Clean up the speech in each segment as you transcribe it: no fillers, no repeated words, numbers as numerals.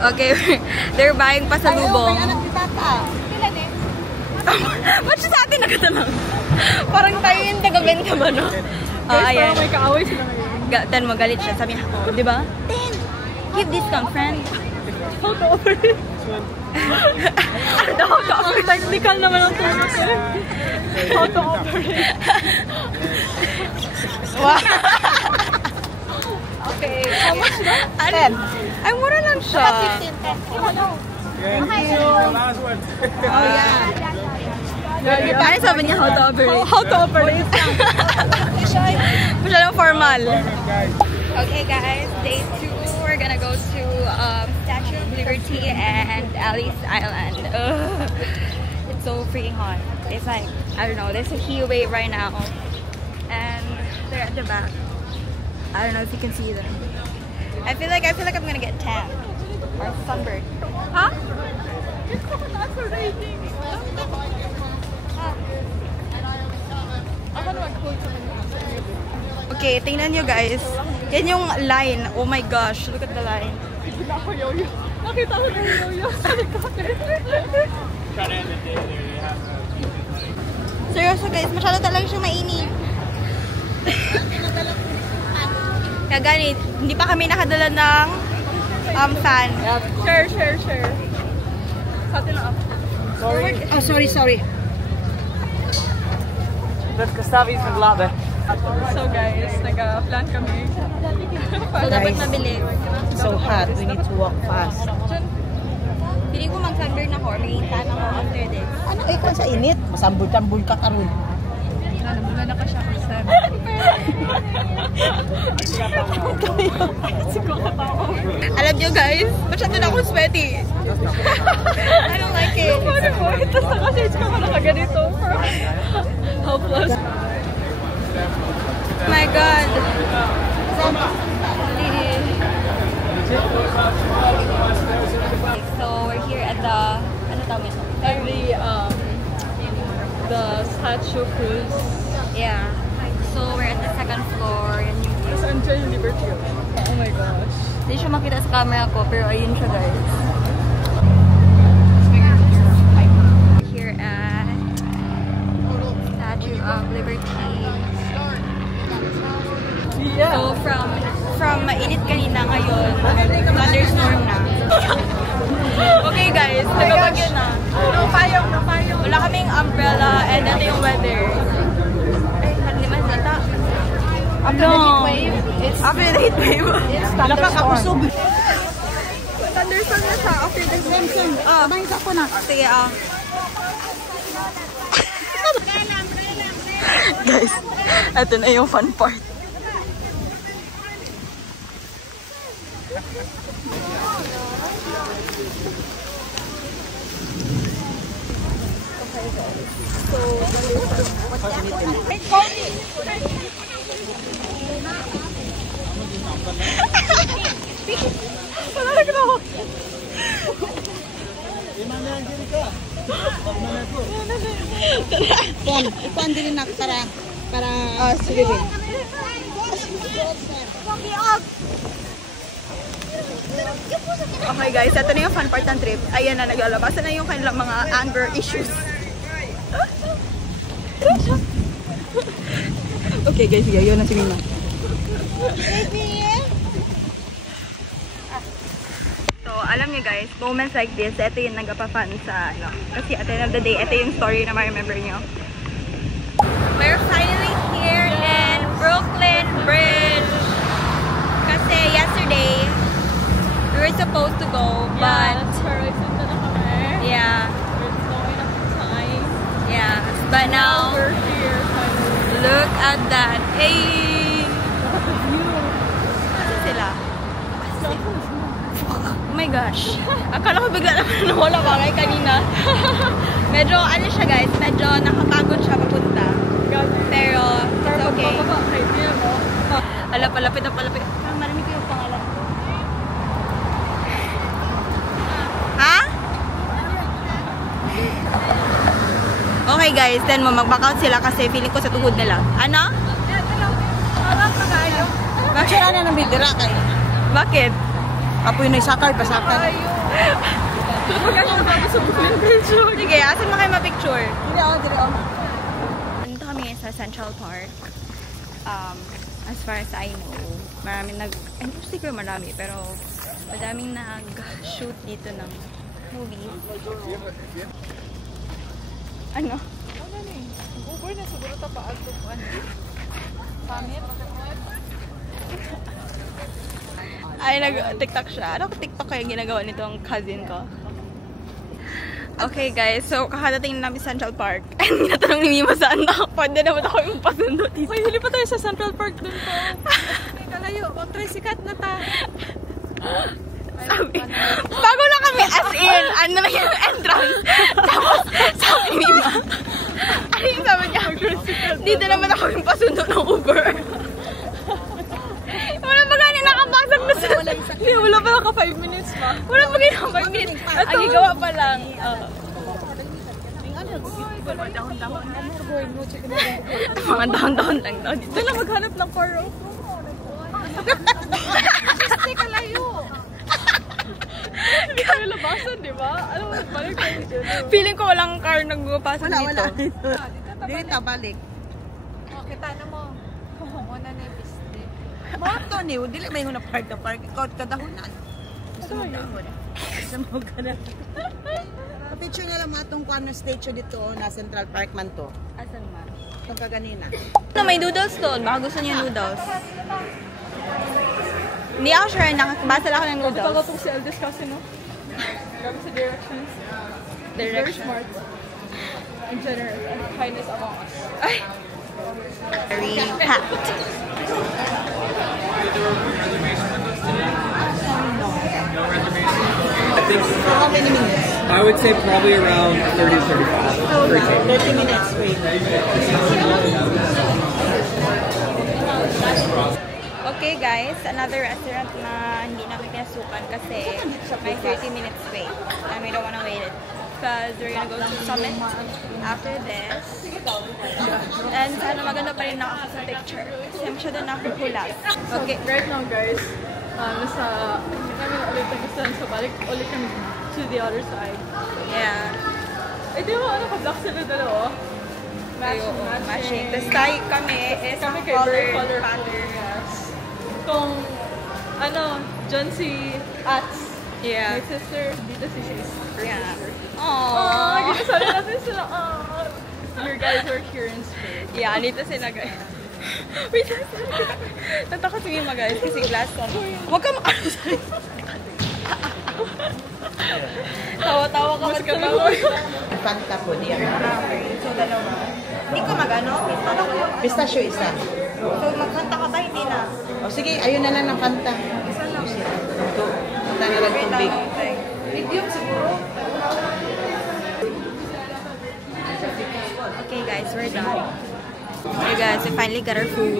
Okay, they're buying pasalubong. Ba't siya sa atin nakatanong? Parang tayo yung taga-benta ba, no? Ayan. May kaaway sila ngayon. Ten, magalit siya. Sabi niya, oh, di ba? Ten, give discount, friend. How to operate? How to operate? Technical naman ang tulog eh. How to operate? Wow. Okay. How much na? 10. Ay, mura lang siya. 15, 10. Thank you. Oh, yeah. Ano sabi niya, how to operate? How to operate? Masyadong formal. Okay guys, day 2. We're gonna go to Statue of Liberty and Alice Island. Ugh. It's so freaking hot. It's like, I don't know, there's a heat wave right now. And they're at the back. I don't know if you can see them. I feel like I'm gonna get tan or sunburned. Huh? Okay, tingnan nyo guys. Yan yung line. Oh my gosh, look at the line. Nakita ko yung yo-yo sa likod. Seryoso guys, masyado talaga siyang mainit. Kaya ganit, hindi pa kami nakadala ng fan. Share. Sa atin na up. Sorry. Oh, sorry. That's Gustavi's naglaba. So guys, nag-plan kami. So dapat mabilis. So hot, we need to walk fast. Pili ko mag-sunburn ako or mag-tan ako after this. Ano eh, kung sa init? Masambul-tambul ka karon. Nabula ka siya kasi. Alam nyo guys, masyado na akong sweaty. I don't like it. Tapos naka-search ka na ganito. Hopeless. Oh my god. So we're here at the ano tawag ito? The statue cruise. Yeah. So we're at the second floor. Yan yung Let's enjoy Liberty. Oh my gosh. Hindi siya makita sa camera ko pero ayun siya guys. Here at Statue of Liberty. Yeah. So from mainit kanina ngayon, thunderstorm na. Okay guys, nagabagyo na. No payong. Wala kaming umbrella and ito yung weather. Ay, hindi man nata. After the heat wave. After the heat wave. It's thunderstorm. Thunderstorm na siya after the storm. Kumain ka po na. Sige, Guys, ito na yung fun part. Ikuan din na para sige din. Okay guys, ito na yung fun part ng trip. Ayan na, naglalabasan na yung kanilang mga anger issues. Okay guys, sige, yun na si Mina. So, alam niyo guys, moments like this, ito yung nagpa-fun sa ano. Kasi at the end of the day, ito yung story na ma-remember nyo. We're finally here in Brooklyn Bridge. Kasi yesterday, we were supposed to go, but yeah, There's no enough time. yeah, but now We're here. look at that. Hey, kasi sila. Oh my gosh. Akala ko bigla naman nawala bagay kanina. Medyo ano siya guys, medyo nakapagod siya papunta. Pero it's okay. Ala, palapit na palapit. Marinig ko yung pangalan ko. Ha? Okay guys, then mag-back out sila kasi feeling ko sa tuhod nila. Ano? Bakit na nang bidira kayo? Bakit? Kapoy na isakay, pasakay. Sige, asan mo kayo ma-picture? Dire ako. Nandito kami sa Central Park. As far as I know, maraming hindi siguro marami, pero madaming nag-shoot dito ng movie. Ano? Uber na siguro tapaag to po. Pamit. Ay, nag-TikTok siya. Ano TikTok kaya ginagawa nitong cousin ko? Okay guys, so kakadating na namin Central Park. And minatanong ni Mima saan ako. Pwede naman ako yung pasundo dito. May huli pa tayo sa Central Park dun po. May kalayo. Kontra sikat na ta. Sabi, bago lang kami as in, ano na yung entrance. Tapos, sabi ni Mima, ano yung sabi niya? Dito naman ako yung pasundo ng Uber. Wala ba gani nakapasok na sa... Wala pa naka 5 minutes pa. Wala ba gani naka 5 minutes? Ang igawa pa lang. Mga dahon-dahon lang daw dito. Doon lang maghanap ng car. Kasi kalayo. Kaya labasan, di ba? Alam mo, balik tayo dito. Feeling ko walang car nagpapasok dito. Wala. Dito, balik. O, kita na mo. Muna na yung piste. Mga to ni, dili may huna park na park. Ikaw kadahunan. Gusto mo dahon. Gusto mo ka na. Picture na lang mga itong corner statue dito na Central Park man to. Asan ma? Itong kaganina. No, may noodles doon. Baka gusto niya noodles. Hindi ako sure. Nakabasa lang ako ng Taga noodles. po si Aldous kasi, no? Grabe sa directions. Very smart. And generous. And kindness among us. Ay! Very packed. I think How many minutes? I would say probably around 30 to 35. 30 minutes, wait. Okay guys, another restaurant na hindi namin pinasukan kasi may 30 minutes wait. And we don't wanna wait it. Because we're gonna go to Summit after this. And sana maganda pa rin ako sa picture. Kasi masyado na ako hulas. Okay, right now guys, nasa, hindi kami ulit nagustuhan, so balik ulit kami to the other side. Yeah. Eh, di ba ano ka-block sila dalawa? Matching. Tapos tayo kami is Kami kay color pattern. Yes. Kung, ano, John si Ats, Yeah. my sister, dito si Shays. Yeah. Oh, Aww. ginasali natin sila. Your guys were here in spirit. Yeah, dito sila guys. Wait, natakot si Mima guys kasi glass on. Huwag ka makasali. Tawa-tawa ka mas kababoy. Fanta po niya. So, dalawa. Hindi ka mag-ano? Pistachio isa. So, magkanta ka ba? Hindi na. O sige, ayun na lang ng Fanta. Isa lang. Fanta na lang tubig. Medium siguro. Okay guys, we're done. Okay guys, we finally got our food.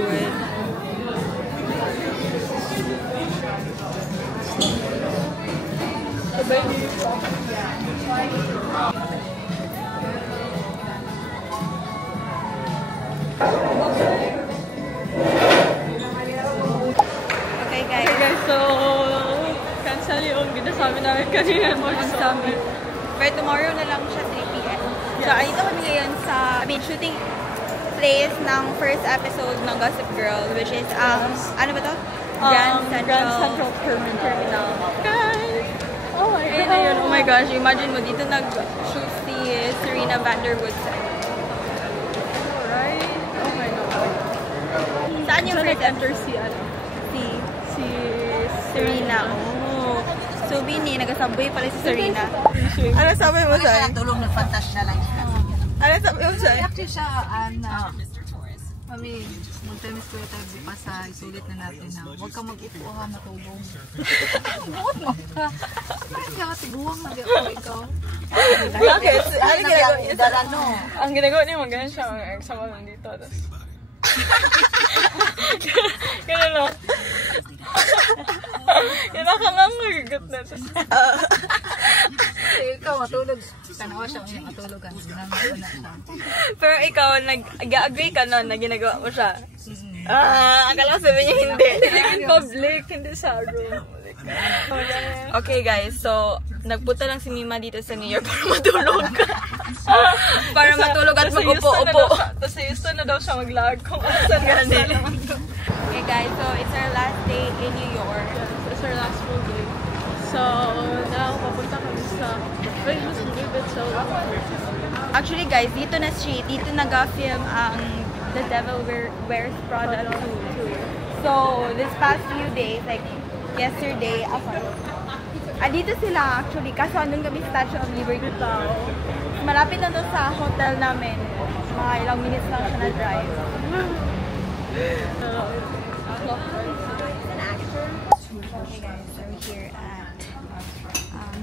Okay guys. Okay guys, so, cancel yung ginasabi namin kanina mag-summit. But tomorrow na lang siya 3 p.m. So, ayito kami ngayon sa shooting place ng first episode ng Gossip Girl, which is, ano ba to? Grand Central Terminal. Guys! Oh my Ayun, God! ayun. Oh my gosh, imagine mo, dito nag-shoot si Serena Vanderwood. Right? Oh my God. Saan yung So, first nag-enter si, ano, Si si Serena. Oh. So, Bini, nag-subway pala si Serena. Ano sabi mo, Sai? Tulong ng Fantasia lang. Ano sabi mo, Sai? Actually siya, mami, multimis ko tayo bukas sa isulit na natin na huwag ka mag-upuha matubong. Huwag mo ka. Kaya ka tiguwang mag-upo ikaw. Bakit? Ano ginagawa niya? Ang ginagawa niya, magayon siya, ang ex-sama nandito. Ganun o. Yan ang kangang magigat na ito. Kasi ikaw matulog. Tanawa siya kung matulog ka. Pero ikaw, nag-agree ka nun na ginagawa mo siya? Akala ko sabi niya hindi. In public, hindi sa room. Like, Okay guys, so nagpunta lang si Mima dito sa New York para matulog. Para matulog at mag-upo-upo. Tapos sa Houston na daw siya mag-lag kung saan ganun. Okay guys, so it's our last day in New York. It's our last full day. So, now papunta kami sa famous Louis Vuitton. Actually guys, dito na street, dito nag-film ang The Devil Wears Prada 2. So, this past few days, like yesterday, dito sila actually, kaso andun kami Statue of Liberty. Malapit lang doon sa hotel namin. Mga ilang minutes lang siya na-drive. Okay guys, so we're here at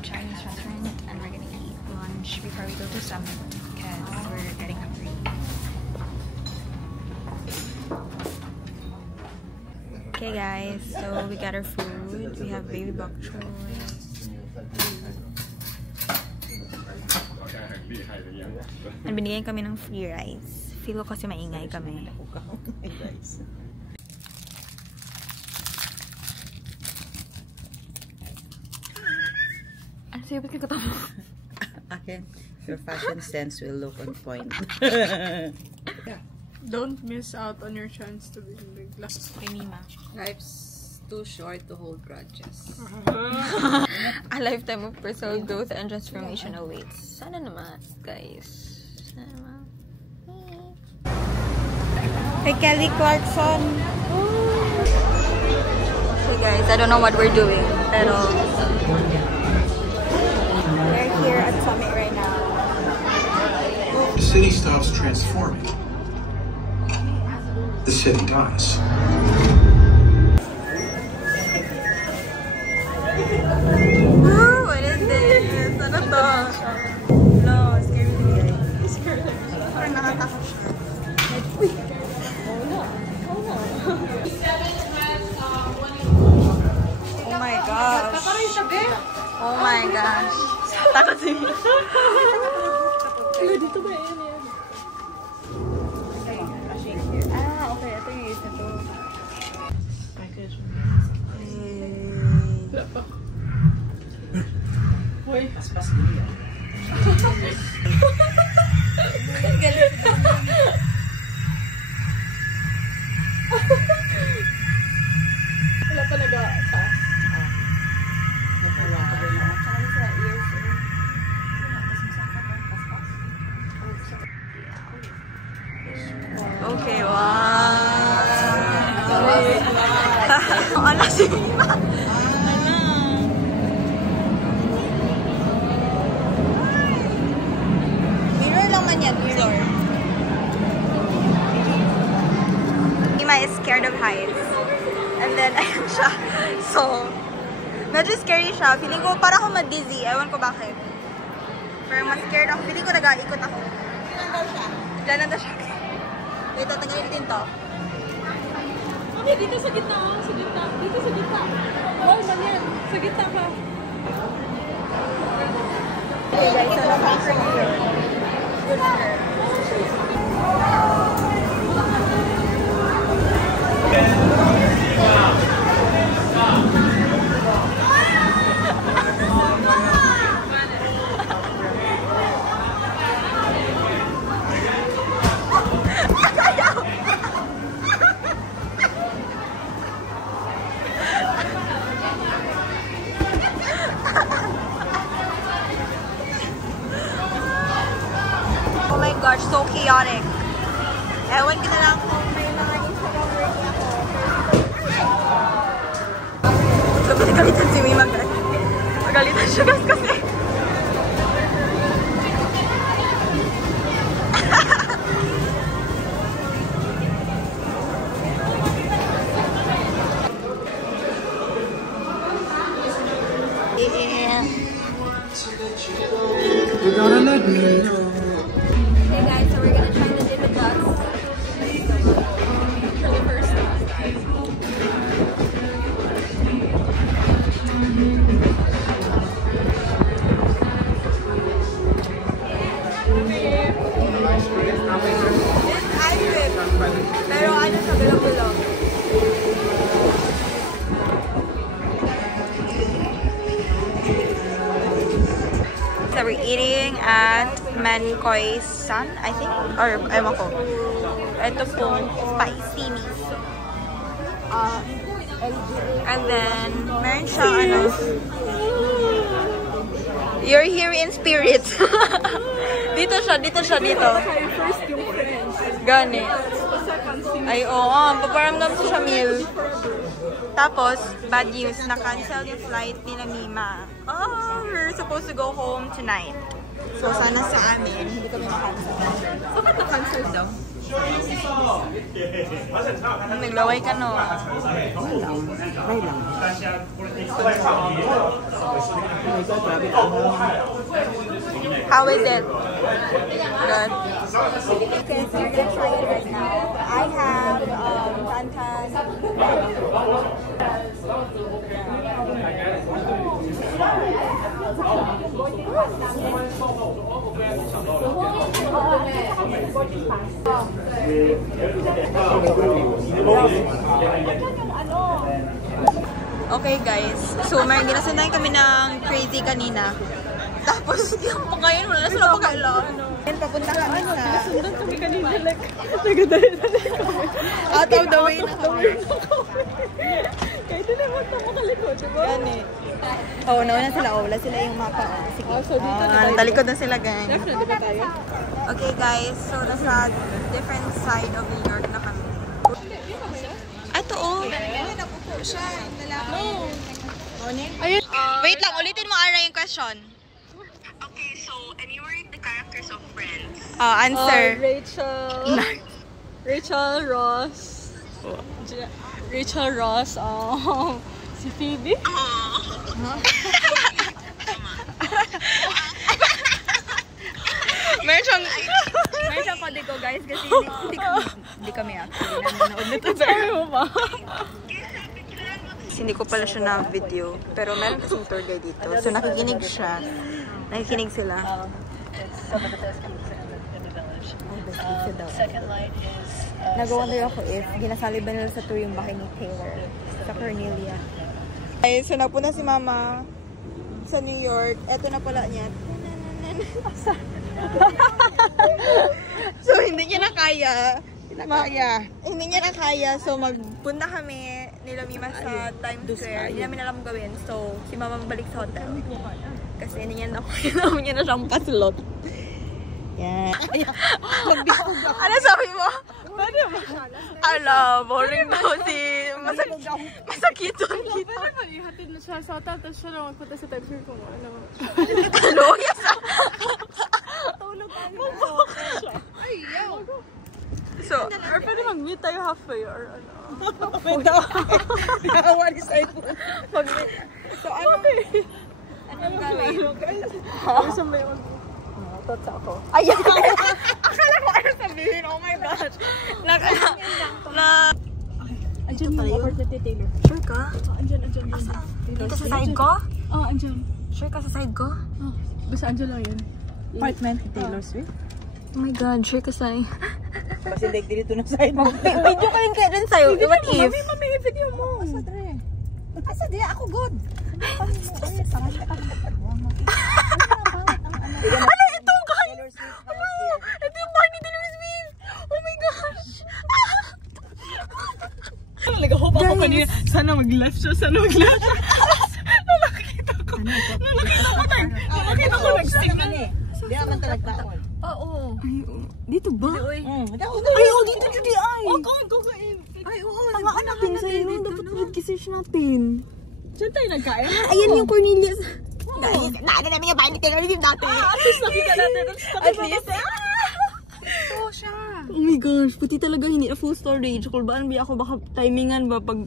Chinese restaurant and we're gonna eat lunch before we go to Summit because we're getting hungry. Okay guys, so we got our food. We have baby bok choy. And binigyan kami ng free rice. Feel ko kasi maingay kami. Ano sa'yo? Ba't ka katawa? Okay. Your fashion sense will look on point. Don't miss out on your chance to be in the glass. Kay Mima. Life's too short to hold grudges. A lifetime of personal growth and transformation awaits. Sana naman, guys. Sana naman. Hey, Kelly Clarkson. So guys, I don't know what we're doing, pero we're here at Summit right now. The city stops transforming. The city dies. Woo! What is this? Ano to? No, scary me. Parang nakatakot siya. Uy! Oh my gosh. Oh my gosh. Takot si Mia. Dito ba yan? Okay. Ito yung isa to. Uy. Wala pa nag-taas. Okay, wow. Ano si Mima? Mirror lang man yan, mirror. Mima is scared of heights. And then, ayun siya. So, medyo scary siya. Feeling ko parang ako mag-dizzy. Ewan ko bakit. Pero mas scared ako. Feeling ko nag-aikot ako. Diyan daw siya. Diyan daw siya. Wait, tatagalin din to. Okay, dito sa gitna. Sa gitna. Dito sa gitna. Oh, man yan. Sa gitna ka. Okay guys, so I'm back for you. Good sir. Oh my gosh, so chaotic. Ewan ko na lang kung may mga Instagram worthy ako. Galitan si Mima guys. Magalitan siya guys kasi. You're gonna let me know. Hey guys, so we're gonna try the Dippin' Dots. For the first time. Pero ano sa bilog-bilog? we're eating at Mankoy-san, I think. Or, ewan ko. Ito po, spicy miso. And then, meron siya, ano. You're here in spirit. Dito siya, dito. First yung friends. Gani. Second scene. Ay, oo. Paparamdam ko siya meal. Tapos, bad news. Na-cancel yung flight ni Mima. Oh, we're supposed to go home tonight. So, sana sa amin, hindi kami na-cancel. So, ba't na-cancel daw? Naglaway ka, no? How is it? Good. Okay, so we're gonna try it right now. I have Tantan. Okay guys, so may ginasundan kami ng crazy kanina. Tapos yung ngayon wala na sila pagkailan. Then papunta kami sa... Sundan kami kanina, like, nagadali-dali kami. Out of the way na kami. Kahit hindi naman ito makalikod, diba? Yan eh. Oo, nauna sila. Oh, wala sila yung mapa. Sige. So dito na tayo. Talikod na sila, guys. Left na, di ba tayo? Okay guys, so nasa different side of New York na kami. Ito oh. Ayun. Wait lang, ulitin mo Ara yung question. Okay, so enumerate the characters of Friends. Answer. Rachel Ross. Rachel Ross. Si Phoebe. Meron siyang kode ko guys kasi hindi kami actually nanonood nito. Sorry mo ba? Hindi ko pala siya na video. Pero meron kasing tour guide dito. So nakikinig siya. Nakikinig sila. Nag-wonder ako if ginasali ba nila sa tour yung bahay ni Taylor sa Cornelia. Ay, so napunta si Mama sa New York. Eto na pala niya. So hindi niya na kaya. Hindi niya na kaya. So magpunta kami nila Mima sa Times Square. Hindi namin alam gawin. So si Mama mabalik sa hotel. Kasi hindi niya na kailangan niya na siyang paslot. Yan. Ano sabi mo? Ala, boring daw si masakit doon kita. Pwede ba ihatid na siya sa hotel, tapos siya na magpunta sa Times Square kung ano. Ano? Yes! Tulog tayo sa hotel siya. Ay, yaw! So, Or pwede mag-meet tayo halfway or ano. Pwede. Nakawari sa iPhone. so anong gawin? Gusto mo yung tots ako. Ay, akala ko ano sabihin. Oh my gosh. Andiyan yung opportunity, Taylor. Sure ka? Andiyan. Dito sa side ko? Oo, andiyan. Sure ka sa side ko? Basta andiyan lang yun. Apartment ni Taylor Swift. Oh my god, sure ka sa'yo. Kasi dito na side mo. Video ka rin kaya dun sa'yo. What if? Mami, video mo. Asa di ako good. Ano ito guys? Ito yung bahay ni Taylor Swift. Oh my gosh. Nag-hope ako kanina. Sana mag-left siya. Nakakita ko. Nakakita ko nag-signal. Hindi naman talagtaon. Oo. Dito ba? Ay, Dito Judy ay. Kukain. Ay, oo. Pangaan natin sa'yo. Dapat mag-research natin. Diyan tayo nagkain. Ayan yung Cornelius. Guys, naano namin yung bahay ni Taylor Swift dati. At least nakita natin. At least. Oo siya. Oh my gosh, puti talaga hindi na full storage. Kulbaan ba ako baka timingan ba pag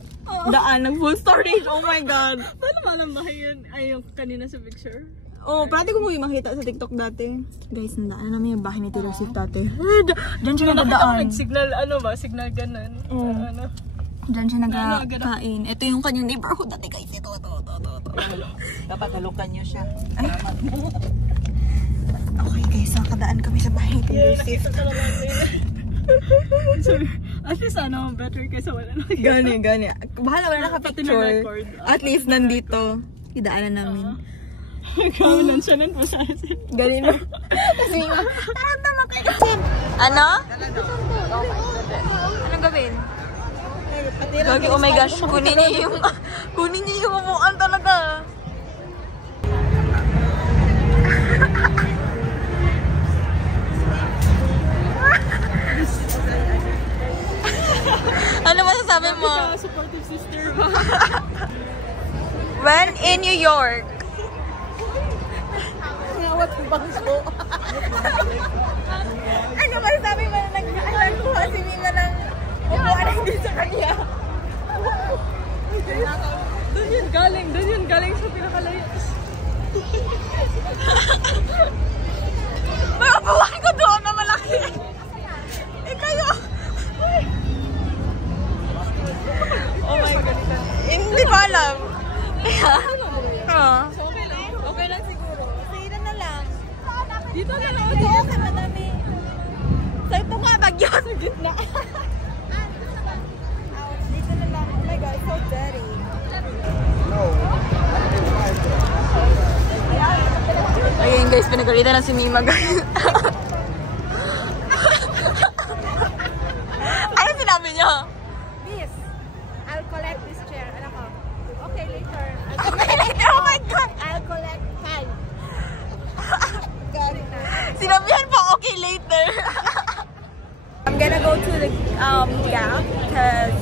daan ng full storage? Oh my god. Paano malang bahay yun? Ay, yung kanina sa picture. Oh, parati ko mo yung makita sa TikTok dati. Guys, nandaan namin yung bahay ni Taylor Swift dati. Diyan siya nagdadaan. Signal, ano ba? Signal ganun. Ano? Diyan siya nagkakain. Ito yung kanyang neighborhood dati guys. Ito. Dapat halukan niyo siya. Okay guys, nakadaan kami sa bahay ni Taylor Swift. So, at least ano, better kaysa wala na. Gani. Bahala wala nakapicture. record. At least nandito. Idaanan namin. Kaunan siya nun po sa asin. Galing na. Kasi nga. Ano? Anong gawin? Gagi, oh my gosh. Kunin niyo yung upuan talaga. Ano masasabi mo? Supportive sister ba? When in New York. Ngawat yung bangko. Ano masasabi mo na nagkuha si Mima ng upuan hindi sa kanya? Doon yun galing sa pinakalayo. May upuan ko doon na malaki. Eh kayo. Oh my God. Hindi ko alam. So, okay lang. Okay lang siguro. Sige na lang. Dito na lang. Okay, madami. Sa ito nga, bagyo. Sa gitna. Dito na lang. Oh my God, so dirty. Ayun guys, pinagalitan na si Mima guys. Ano sinabi niya? Miss, I'll collect this chair. Ano ko? Okay, later. Okay, later. Oh my God. I'll collect 5. Sinabihan pa, okay, later. I'm gonna go to the Gap because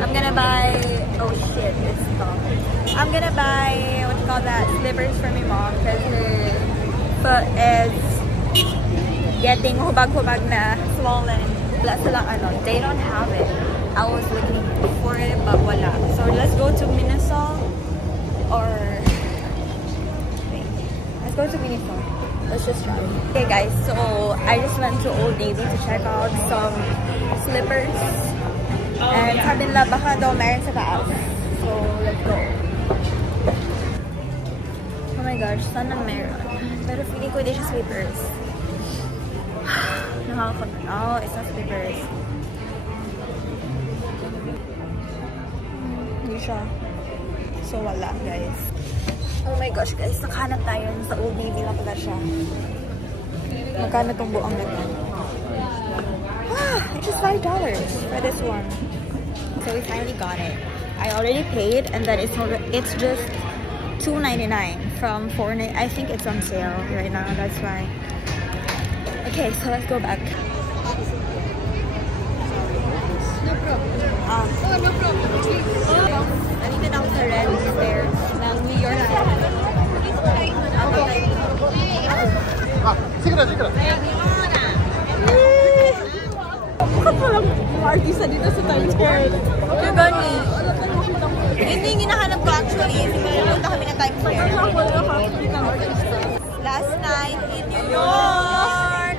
I'm gonna buy, oh shit, it's stopped. I'm gonna buy, what you call that, slippers for my mom because her foot is getting hubag-hubag na, swollen. Plus, they don't have it. I was looking for it, but wala. So let's go to Minnesota or wait, let's go to Minnesota. Let's just try. Okay guys, so I just went to Old Navy to check out some slippers. And sabi nila baka daw meron sa taas. So let's go. Oh my gosh, sana meron. Pero feeling ko hindi siya slippers. Nakakapagod. Oh, it's not slippers. Hindi siya. So wala guys. Oh my gosh guys, nakahanap tayo sa Old Navy lang pala siya. Magkano tong buong ganyan? It's just $5 for this one. So we finally got it. I already paid and then it's just $2.99 from $4.99. I think it's on sale right now, that's why. Okay, so let's go back. No problem. No problem. Nandito na ako sa red stairs ng New York. Bakit walang mga artista dito sa Times Square? Okay, gani. Hindi yung hinahanap ko actually. Pumunta kami ng Times Square. Last night in New York.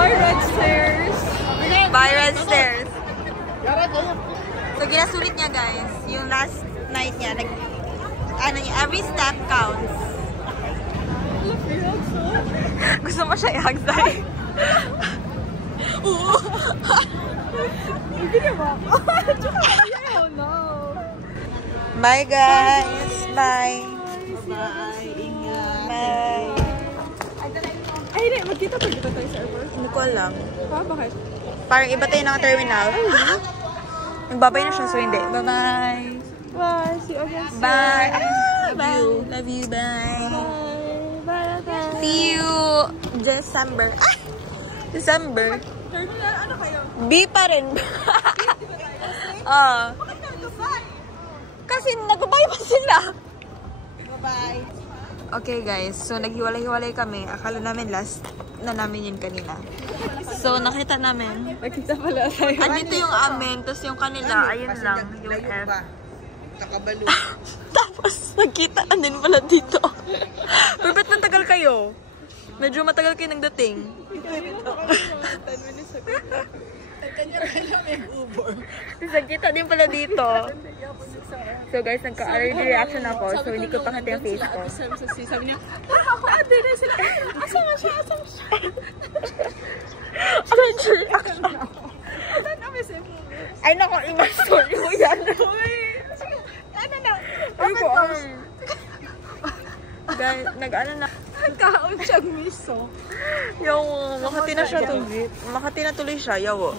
By Red Stairs. By Red Stairs. So, ginasulit niya guys. Yung last night niya. Every step counts. Gusto mo siya i-hagsay? Oo. Hindi naman. Oh no. Bye guys. Bye. Bye. Ingat. Bye. Ay, hindi. Magkita pa dito tayo sa airport. Hindi ko alam. Ha? Bakit? Parang iba tayo ng terminal. Magbabay na siya, so hindi. Bye-bye. Bye. See you again. Bye. Bye. Love you. Bye. Bye. Bye. See you December. Ah! December. Terminal, ano kayo? B pa rin. Ah. Kasi nag-bye pa sila. Bye-bye. Okay guys, so naghiwalay-hiwalay kami. Akala namin last na namin yun kanina. So nakita namin. Nakita pala tayo. Andito yung amin, tapos yung kanila, ayun lang, yung F. Nakabalo. Tapos nagkita din pala dito. Pero ba't matagal kayo? Medyo matagal kayo nagdating. Tapos nagkita din pala dito. So guys, nagka-allergy reaction ako. So hindi ko pakita yung face ko. Sabi niya, ate na sila. Asama siya. Allergy reaction ako. Ay nako, image story mo yan. Ano na? Ay ko, guys, nag-ano na. Nagkaon siyang miso. Yaw, Makati na siya tuloy. Makati na tuloy siya, yaw.